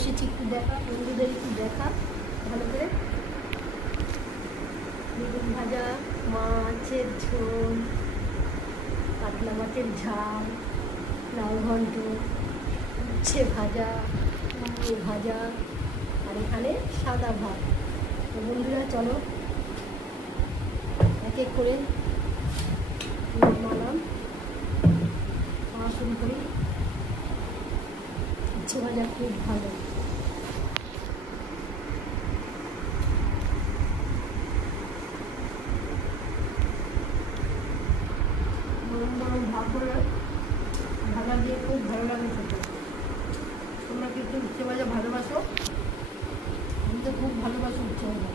বসেছি, একটু দেখা, বন্ধুদের একটু দেখা ভালো করে। বেগুন ভাজা, মাছের ঝোল, কাতলা মাছের ঝাল, লাউ ঘন্ট, উচ্ছে ভাজা, কুমড়ো ভাজা, আর এখানে সাদা ভাত। তো বন্ধুরা চলো এক এক করে বানালাম, খাওয়া শুরু করি। উচ্ছে ভাজা খুব ভালো। গরম গরম ভাত করে ভাজা দিয়ে খুব ভালো লাগে খেতে। তোমরা কিন্তু উচ্ছে ভাজা ভালোবাসো? আমি তো খুব ভালোবাসি উচ্ছে ভাজা।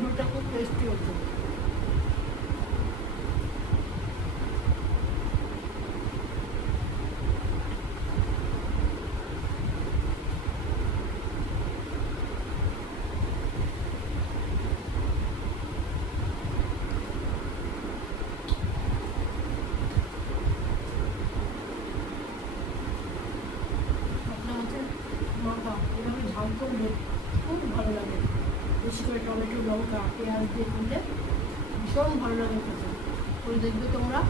ঝোলটা খুব টেস্টি হচ্ছে। মাখা এভাবে ঝাল করলে খুব ভালো লাগে, বেশি করে টমেটো, লঙ্কা, পেঁয়াজ দিয়ে করলে ভীষণ ভালো লাগে খেতে। করে দেখবে তোমরা।